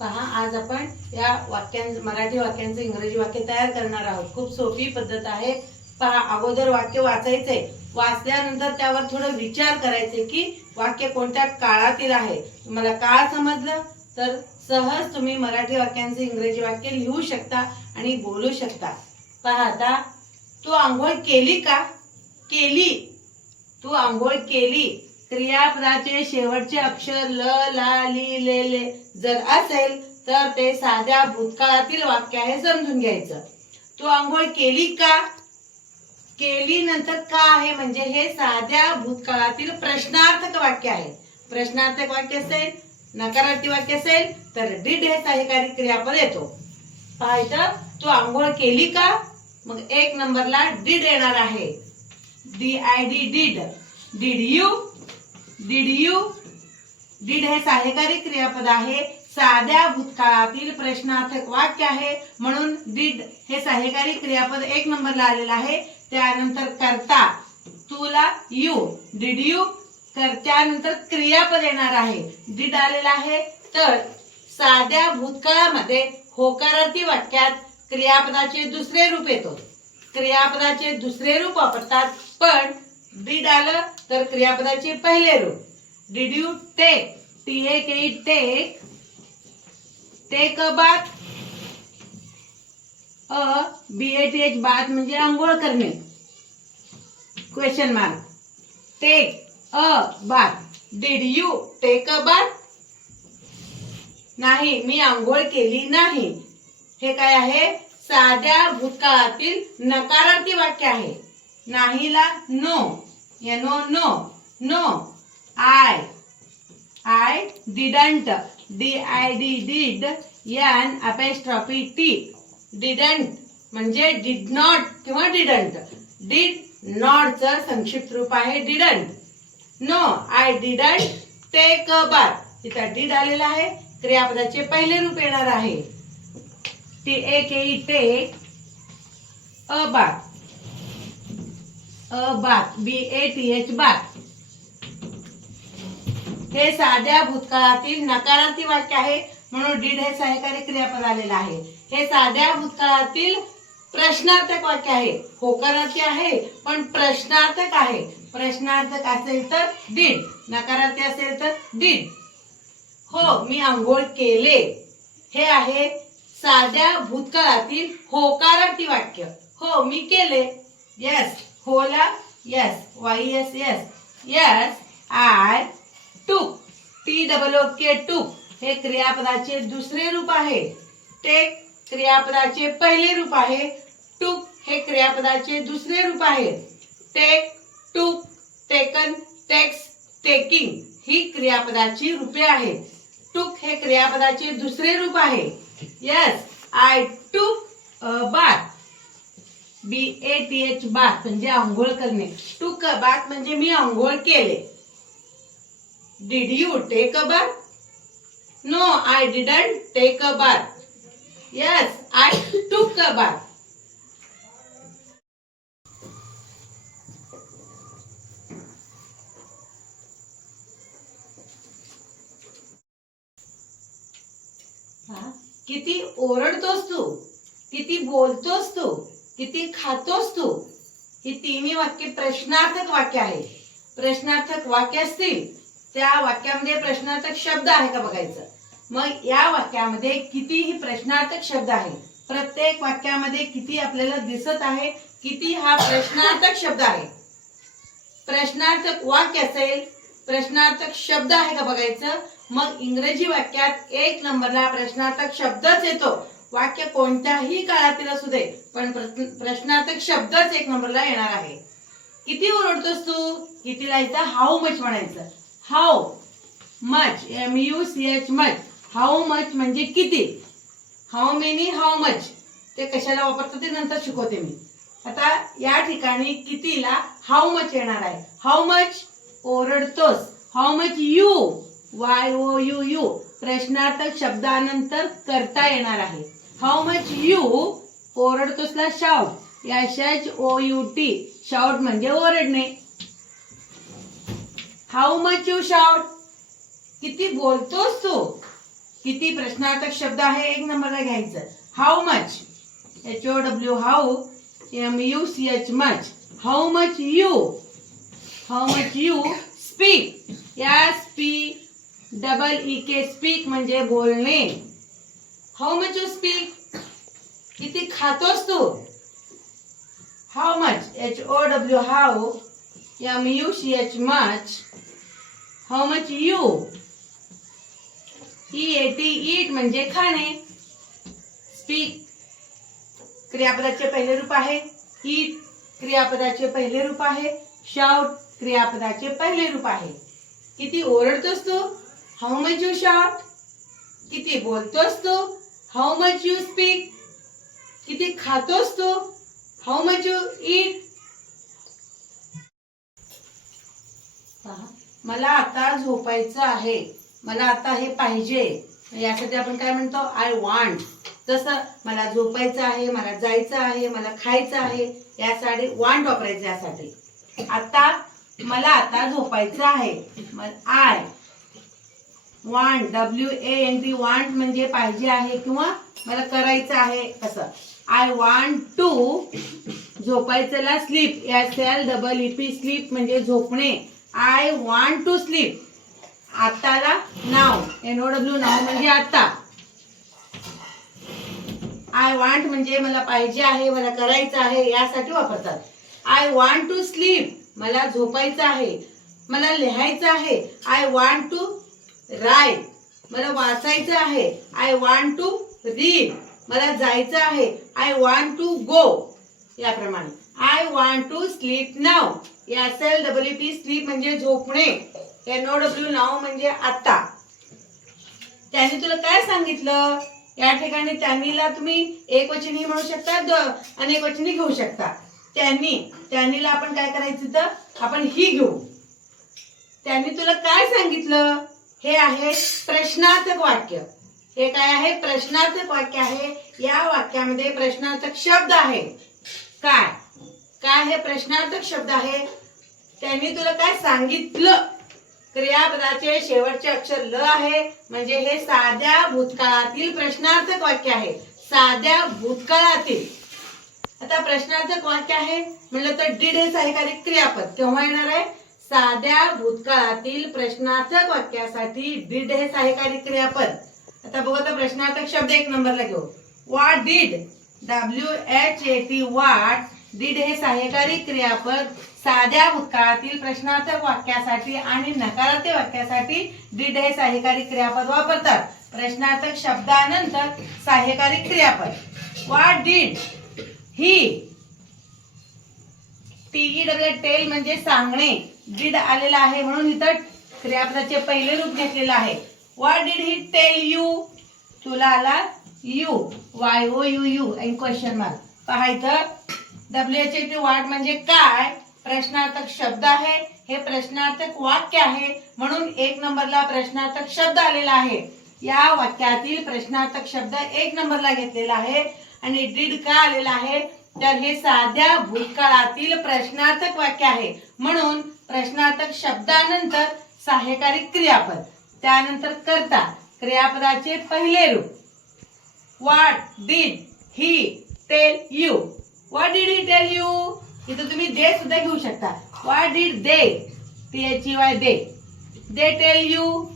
पहा आज आपण या वाक्यां मराठी वाक्यांचं इंग्रजी वाक्य तयार करणार आहोत. खूप सोपी पद्धत आहे. पहा अगोदर वाक्य वाचायचंय वाचल्यानंतर त्यावर थोडं विचार करायचे की वाक्य कोणत्या काळातील आहे. तुम्हाला काळ समजलं? तर सहज तुम्ही मराठी वाक्यांचे इंग्रजी वाक्य लिहू शकता आणि बोलू शकता. पहा आता तू आंघोळ केली का? केली. तू आंघोळ केली. क्रियापदाचे शेवटचे अक्षर ल ला ली ले ले. जर असेल तर ते साध्या भूतकाळातील वाक्य आहे समजून घ्यायचं. तू आंघोळ केली का? केली नंतर का आहे? म्हणजे हे साध्या भूतकाळातील प्रश्नार्थक वाक्य आहे. प्रश्नार्थक वाक्य असेल नकारार्थी वाक्य असेल तर डिड हे सहकारी क्रियापद येतो. पाहायचं तू आंघोळ केली का? मग एक नंबरला डिड येणार आहे. D I D did. Did you? Did you did हे सहाय्यकारी क्रियापद आहे. साध्या भूतकाळातील प्रश्नार्थक वाक्य आहे. म्हणून डिड हे सहाय्यकारी क्रियापद एक नंबरला आलेलं आहे. त्यानंतर करता तुला यू डिड यू त्यानंतर क्रियापद येणार आहे. डिड आलेला आहे. तर साध्या भूतकाळामध्ये होकारार्थी वाक्यात क्रियापदाचे दुसरे रूप येतो. क्रियापदाचे दुसरे रूप वापरतात. पण डिड आलं तर क्रियापदाचे पहिले रूप. Did you take T A K take take a bath a B A T H bath म्हणजे आंघोळ करणे. Question mark take a bath did you take a bath नाही मी आंघोळ केली नाही. हे काय आहे? साध्या भूतकाळातील नकारार्थी वाक्य आहे. नाहीला no no no no I I didn't. D I D did. N apostrophe T didn't म्हणजे डिड नॉट किंवा डिडंट not नॉटचं संक्षिप्त रूप आहे didn't. No I didn't take a bath इथं डीड आलेला आहे. क्रियापदाचे पहिले रूप येणार आहे. T A K E take a bath a bath B A T H बात. हे साध्या भूतकाळातील नकारार्थी वाक्य आहे म्हणून डीड हे सहकारी क्रियापद आलेलं आहे. हे साध्या भूतकाळातील प्रश्नार्थक वाक्य आहे. होकारार्थी आहे पण प्रश्नार्थक आहे. प्रश्नार्थक असेल तर डीड. नकारार्थी असेल तर डीड. हो मी आंघोळ केले. हे आहे साध्या भूतकाळातील होकारार्थी वाक्य. हो मी केले. Yes Hola yes Y S yes yes I took. T double O K took. हे क्रियापदाचे दुसरे रूप आहे. टेक क्रियापदाचे पहिले रूप आहे. टूक हे क्रियापदाचे दुसरे रूप आहे. Take took taken takes taking ही क्रियापदाची रूपे आहेत टूक हे क्रियापदाचे दुसरे रूप आहे. Yes I took bath B A T H bath म्हणजे आंघोळ करणे. टू क बाथ म्हणजे मी आंघोळ केले. Did you take a bath no I didn't take a bath yes I took a bath हा? किती ओरडतोस तू? किती बोलतोस तू? किती खातोस तू? ही तिन्ही वाक्य प्रश्नार्थक वाक्य आहे. प्रश्नार्थक वाक्य असतील त्या वाक्यामध्ये प्रश्नार्थक शब्द आहे का बघायचं? मग या वाक्यामध्ये कितीही प्रश्नार्थक शब्द आहे प्रत्येक वाक्यामध्ये किती आपल्याला दिसत आहे किती हा प्रश्नार्थक शब्द आहे. प्रश्नार्थक वाक्य असेल प्रश्नार्थक शब्द आहे का बघायचं? मग इंग्रजी वाक्यात एक नंबरला प्रश्नार्थक शब्दच येतो. वाक्य कोणत्याही काळातील असू दे पण प्रश्नार्थक शब्दच एक नंबरला येणार आहे. किती ओरडतोस तू? कितीला इथं हाऊ मच म्हणायचं. How much M U C H much how much म्हणजे किती? हाऊ मेनी हाऊ मच ते कशाला वापरतात ते नंतर शिकवते मी. आता या ठिकाणी कितीला हाऊ मच येणार आहे? How much ओरडतोस? How much you Y O U you प्रश्नार्थक शब्दानंतर करता येणार आहे. How much you ओरडतोसला shout S H O U T shout म्हणजे ओरडणे. हाऊ मच यू शाउट किती बोलतोस तू? किती प्रश्नार्थक शब्द आहे? एक नंबरला घ्यायचं. How much H O W how M U C H much how much you how much you speak या S P double E K speak म्हणजे बोलणे. हाऊ मच यू स्पीक किती खातोस तू? How much H O W how M U C H much how much you E A T eat म्हणजे खाणे. Speak क्रियापदाचे पहिले रूप आहे. ईट क्रियापदाचे पहिले रूप आहे. शाउट क्रियापदाचे पहिले रूप आहे. किती ओरडतोस तू? हाऊ मच यू शाउट किती बोलतोस तू? हाऊ मच यू स्पीक किती खातोस तू? हाऊ मच यू इट मला आता झोपायचं आहे. मला आता हे पाहिजे. यासाठी आपण काय म्हणतो? आय वांट तसं मला झोपायचं आहे मला जायचं आहे मला खायचं आहे यासाठी वांट वापरायचं यासाठी. आता मला आता झोपायचं आहे. I want W A N T want म्हणजे पाहिजे आहे किंवा मला करायचं आहे असं. I want to झोपायचंला sleep S L double E P sleep म्हणजे झोपणे. I want to sleep आत्ताला now N O W now म्हणजे आत्ता. आय वांट म्हणजे मला पाहिजे आहे मला करायचं आहे यासाठी वापरतात. आय वांट टू स्लीप मला झोपायचं आहे. मला लिहायचं आहे. आय वांट टू राईट मला वाचायचं आहे. आय वांट टू रीड मला जायचं आहे. आय वांट टू गो याप्रमाणे. I want to sleep now S L W T sleep म्हणजे झोपणे. एन ओ डब्ल्यू नाव म्हणजे आता. त्यांनी तुला काय सांगितलं? या ठिकाणी त्यांनीला तुम्ही एक वचनी म्हणू शकता द- अनेक वचनी घेऊ शकता. त्यांनी त्यांनीला आपण काय करायचं तर आपण ही घेऊ. त्यांनी तुला काय सांगितलं? हे आहे प्रश्नार्थक वाक्य. हे काय आहे? प्रश्नार्थक वाक्य आहे. या वाक्यामध्ये प्रश्नार्थक शब्द आहे. काय? काय हे प्रश्नार्थक शब्द आहे? त्यांनी तुला काय सांगितलं? क्रियापदाचे शेवटचे अक्षर ल आहे. म्हणजे हे साध्या भूतकाळातील प्रश्नार्थक वाक्य आहे. साध्या भूतकाळातील. आता प्रश्नार्थक वाक्य आहे. म्हणलं तर डिड हे सहाय्यकारी क्रियापद. केव्हा येणार आहे? साध्या भूतकाळातील प्रश्नार्थक वाक्यासाठी डिड हे सहाय्यकारी क्रियापद आता बघू आता प्रश्नार्थक शब्द एक नंबरला घेऊ. What did W H A T what did हे सहाय्यकारी क्रियापद साध्या भूतकाळातील प्रश्नार्थक वाक्यासाठी आणि नकारार्थक वाक्यासाठी डीड हे सहाय्यकारी क्रियापद वापरतात. प्रश्नार्थक शब्दानंतर सहाय्यकारी क्रियापद what did he T E W tell म्हणजे सांगणे. डीड आलेला आहे म्हणून इथं क्रियापदाचे पहिले रूप घेतलेलं आहे. What did he tell you तुला आला you Y O U you आणि क्वेश्चन मार्क पहा इथं. डब्ल्यू एच टी वाट म्हणजे काय? प्रश्नार्थक शब्द आहे. हे प्रश्नार्थक वाक्य आहे. म्हणून एक नंबरला प्रश्नार्थक शब्द आलेला आहे. या वाक्यातील प्रश्नार्थक शब्द एक नंबरला घेतलेला आहे. आणि डीड का आलेला आहे? तर हे साध्या भूतकाळातील प्रश्नार्थक वाक्य आहे. म्हणून प्रश्नार्थक शब्दानंतर सहाय्यकारी क्रियापद त्यानंतर करता क्रियापदाचे पहिले रूप. What did he tell you. What did he tell you. इथं तुम्ही दे सुद्धा घेऊ शकता. What did they. T H Y they. They tell you.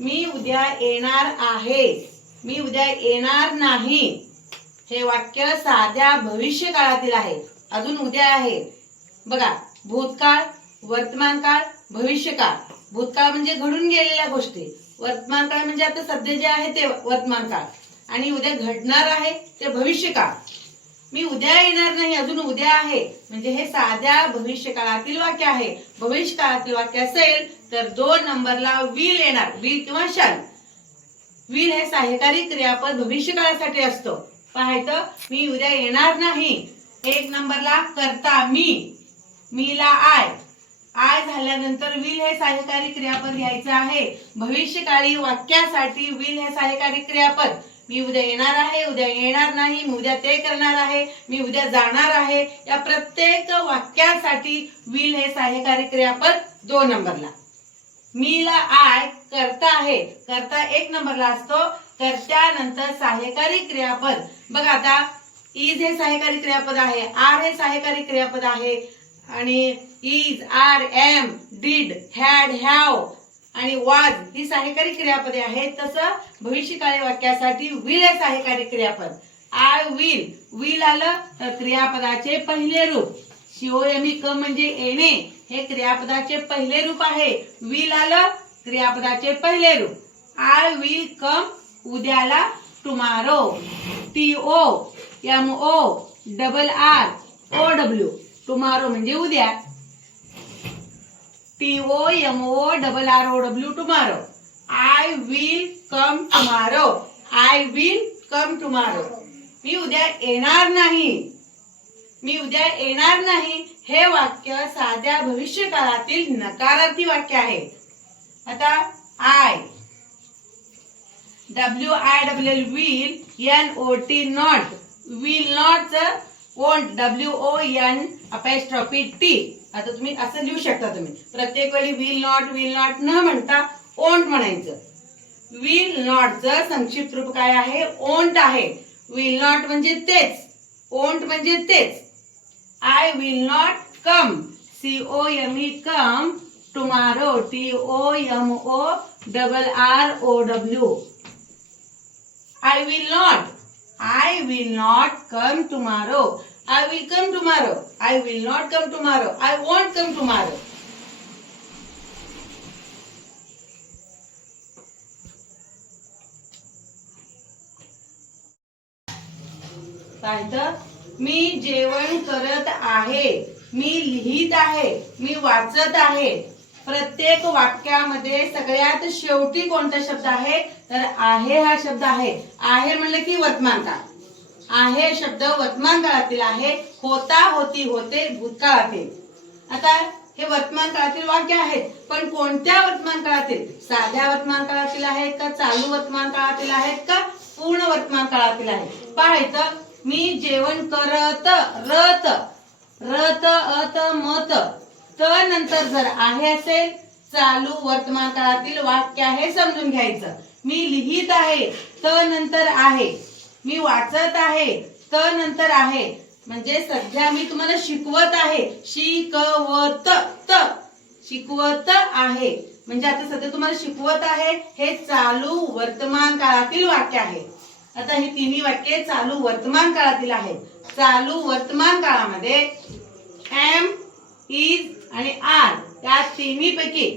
मी उद्या येणार आहे. मी उद्या येणार नाही. हे वाक्य साध्या भविष्य काळातील आहे. अजून उद्या आहे. बघा भूतकाळ वर्तमान काळ भविष्य काळ. भूतकाळ म्हणजे घडून गेलेल्या गोष्टी. वर्तमान काळ म्हणजे आता सध्या जे आहे ते वर्तमान काळ. आणि उद्या घडणार आहे ते भविष्य काळ. मी उद्या येणार नाही अजून उद्या आहे. म्हणजे हे साध्या भविष्य काळातील वाक्य आहे. भविष्य काळातील वाक्य असेल तर दोन नंबरला विल येणार. विल किंवा शाल. विल हे सहाय्यकारी क्रियापद भविष्य काळासाठी असतो. पाहायचं मी उद्या येणार नाही. एक नंबरला करता मी. मीला आय. आय झाल्यानंतर विल हे सहाय्यकारी क्रियापद घ्यायचं आहे. भविष्यकाळी वाक्यासाठी विल हे सहाय्यकारी क्रियापद. मी उद्या येणार आहे उद्या येणार नाही मी उद्या ते करणार आहे मी उद्या जाणार आहे. या प्रत्येक वाक्यासाठी विल हे सहाय्यकारी क्रियापद दोन नंबरला. मीला आय करता आहे. करता एक नंबरला असतो. कर्त्यानंतर सहाय्यकारी क्रियापद. बघा आता e इज हे सहाय्यकारी क्रियापद आहे आर हे सहाय्यकारी क्रियापद आहे आणि is are am did had have आणि वाज ही सहाय्यकारी क्रियापदे आहेत. तसं भविष्यकाळी वाक्यासाठी विल हे सहाय्यकारी क्रियापद. आय विल विल आलं तर क्रियापदाचे पहिले रूप. शिओयमी क म्हणजे येणे हे क्रियापदाचे पहिले रूप आहे. विल आलं क्रियापदाचे पहिले रूप. आय विल कम उद्याला tomorrow T O M O double R O W tomorrow म्हणजे उद्या. T O M O double R O W tomorrow I will come tomorrow I will come tomorrow मी उद्या येणार नाही. मी उद्या येणार नाही. हे वाक्य साध्या भविष्यकाळातील नकारार्थी वाक्य आहे. आता I W I W L will N O T not will not won't W O N apostrophe T आता तुम्ही असं लिहू शकता तुम्ही. प्रत्येक वेळी विल नॉट विल नॉट न म्हणता ओंट म्हणायचं. विल नॉटचं संक्षिप्त रूप काय आहे? ओंट आहे. विल नॉट म्हणजे तेच. ओंट म्हणजे तेच. I will not come C O M E come tomorrow T O M O double R O W I will not I will not come tomorrow I will come tomorrow I will not come tomorrow I won't come tomorrow काय तर मी जेवण करत आहे. मी लिहित आहे. मी वाचत आहे. प्रत्येक वाक्यामध्ये सगळ्यात शेवटी कोणता शब्द आहे? तर आहे हा शब्द आहे. आहे म्हणलं की वर्तमान काळ आहे शब्द वर्तमान काळातील आहे. होता होती होते भूतकाळातील आता हे वर्तमान काळातील वाक्य आहेत. पण कोणत्या वर्तमान काळातील साध्या वर्तमान काळातील आहेत का? चालू वर्तमान काळातील आहेत का? पूर्ण वर्तमान काळातील आहेत पाहायचं मी जेवण करत रत. रत अत मत. तर नंतर जर आहे असेल चालू वर्तमान काळातील वाक्य आहे समजून घ्यायचं. मी लिहित आहे तर नंतर आहे. मी वाचत आहे तर नंतर आहे. म्हणजे सध्या मी तुम्हाला शिकवत आहे शिकवत त शिकवत आहे. म्हणजे आता सध्या तुम्हाला शिकवत आहे हे चालू वर्तमान काळातील वाक्य आहे. आता ही तिन्ही वाक्य चालू वर्तमान काळातील आहेत. चालू वर्तमान काळामध्ये एम इज आणि आर त्या तिन्हीपैकी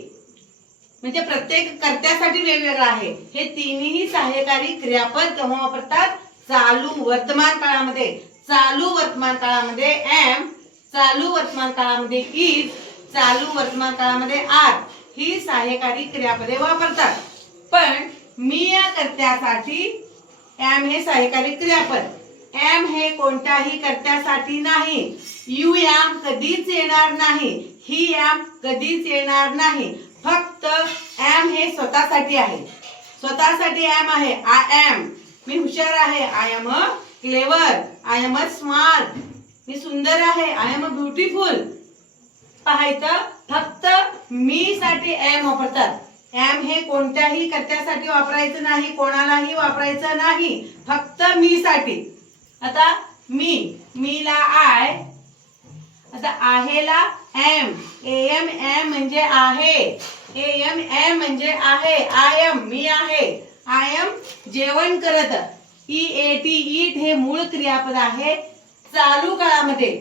म्हणजे प्रत्येक कर्त्यासाठी वेगवेगळं आहे. हे तिन्ही सहाय्यकारी क्रियापद केव्हा वापरतात चालू वर्तमान काळामध्ये. चालू वर्तमान काळामध्ये एम चालू वर्तमान काळामध्ये इज चालू वर्तमान काळामध्ये आर ही सहाय्यकारी क्रियापदे वापरतात. पण मी या कर्त्यासाठी एम हे सहाय्यकारी क्रियापद. एम हे कोणत्याही कर्त्यासाठी नाही. यू एम कधीच येणार नाही. ही एम कधीच येणार नाही. फक्त एम हे स्वतःसाठी आहे. स्वतःसाठी एम आहे. आय एम मी हुशार आहे. I am a clever I am a smart मी सुंदर आहे. आय एम अ ब्युटिफुल पाहायचं फक्त मी साठी एम वापरतात. एम हे कोणत्याही कर्त्यासाठी वापरायचं नाही कोणालाही वापरायचं नाही. फक्त मी साठी आता मी मीला आय आता आहेला एम. एम एम म्हणजे आहे. एम एम म्हणजे आहे. आय एम मी आहे. आय एम जेवण करत. ई ए टी ईट हे मूळ क्रियापद आहे. चालू काळामध्ये.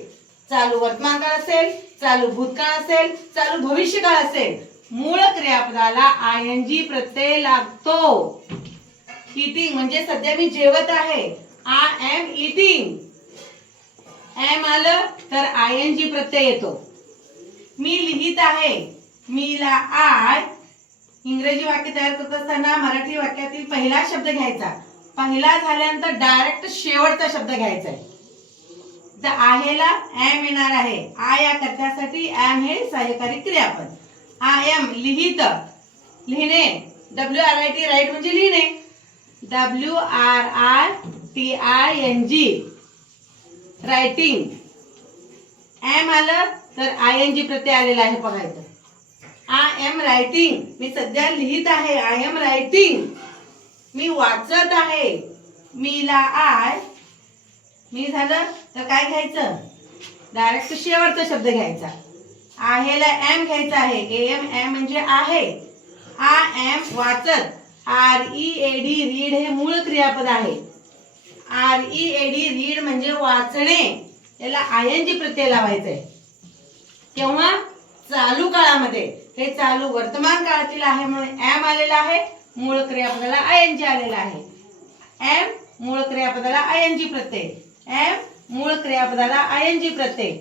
चालू वर्तमान काळ असेल चालू भूतकाळ असेल चालू भविष्य काळ असेल. मूळ क्रियापदाला आय एन जी प्रत्यय लागतो. इटिंग म्हणजे सध्या मी जेवत आहे. आय एम इटिंग एम आलं तर आय एन जी प्रत्यय येतो. मी लिहित आहे. मीला आय इंग्रजी वाक्य तयार करत असताना मराठी वाक्यातील पहिला शब्द घ्यायचा. पहिला झाल्यानंतर डायरेक्ट शेवटचा शब्द घ्यायचा आहे. तर आहेला एम येणार आहे. आय या कर्त्यासाठी एम हे सहकारी क्रियापद. आय एम लिहित. लिहिणे. W R I T write म्हणजे लिहिणे. W R I T I N G writing. Am आलं तर आय एन जी प्रत्यय आलेला आहे बघायचं आय एम रायटिंग मी सध्या लिहित आहे. आय एम रायटिंग मी वाचत आहे. मीला आय मी झालं तर काय घ्यायचं? डायरेक्ट शेवटचा शब्द घ्यायचा. आहेला एम घ्यायचा आहे. ए एम एम म्हणजे आहे. आ एम वाचत R E A D read हे मूळ क्रियापद आहे. R E A D read म्हणजे वाचणे. याला आय एन जी प्रत्यय लावायचंय. आहे तेव्हा चालू काळामध्ये. हे चालू वर्तमान काळातील आहे म्हणून एम आलेला आहे. मूळ क्रियापदाला आय एन जी आलेला आहे. एम मूळ क्रियापदाला I N G Pratyaya. M मूळ क्रियापदाला I N G Pratyaya.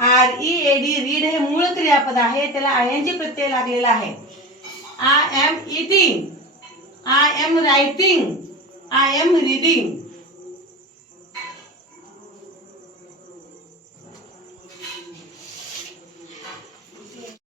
R E A D read हे मूळ क्रियापद आहे. त्याला आय एन जी प्रत्यय लागलेला आहे. I am eating I am writing I am reading